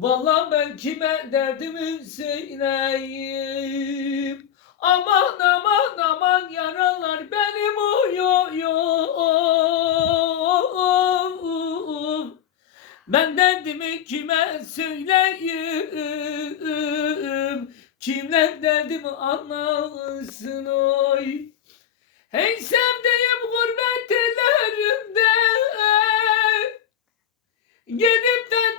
Vallahi ben kime derdimi söyleyeyim. Aman aman aman yaralar benim uyuyor. Ben derdimi kime söyleyeyim. Kimler derdimi anlasın oy. Hey sevdiğim gurbet ellerinde Gidip de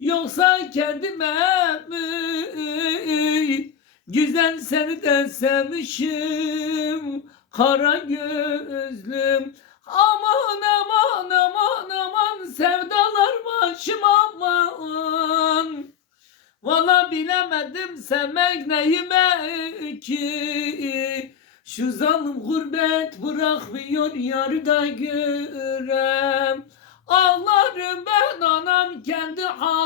Yoksa kendime mi Güzel seni de sevmişim. Kara gözlüm. Aman aman aman aman. Sevdalar başım aman. Valla bilemedim sevmek neyime ki? Şu zalim gurbet bırakmıyor yarıda görem Ağlarım ben anam kendi halıma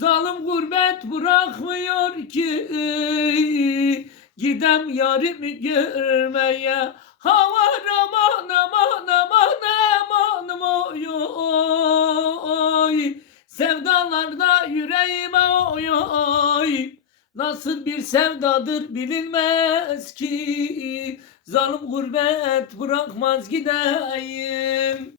Zalim gurbet bırakmıyor ki Gidem yarimi görmeye. Hava aman aman aman aman oy oy. Sevdalarda yüreğime oy oy. Nasıl bir sevdadır bilinmez ki. Zalim gurbet bırakmaz gideyim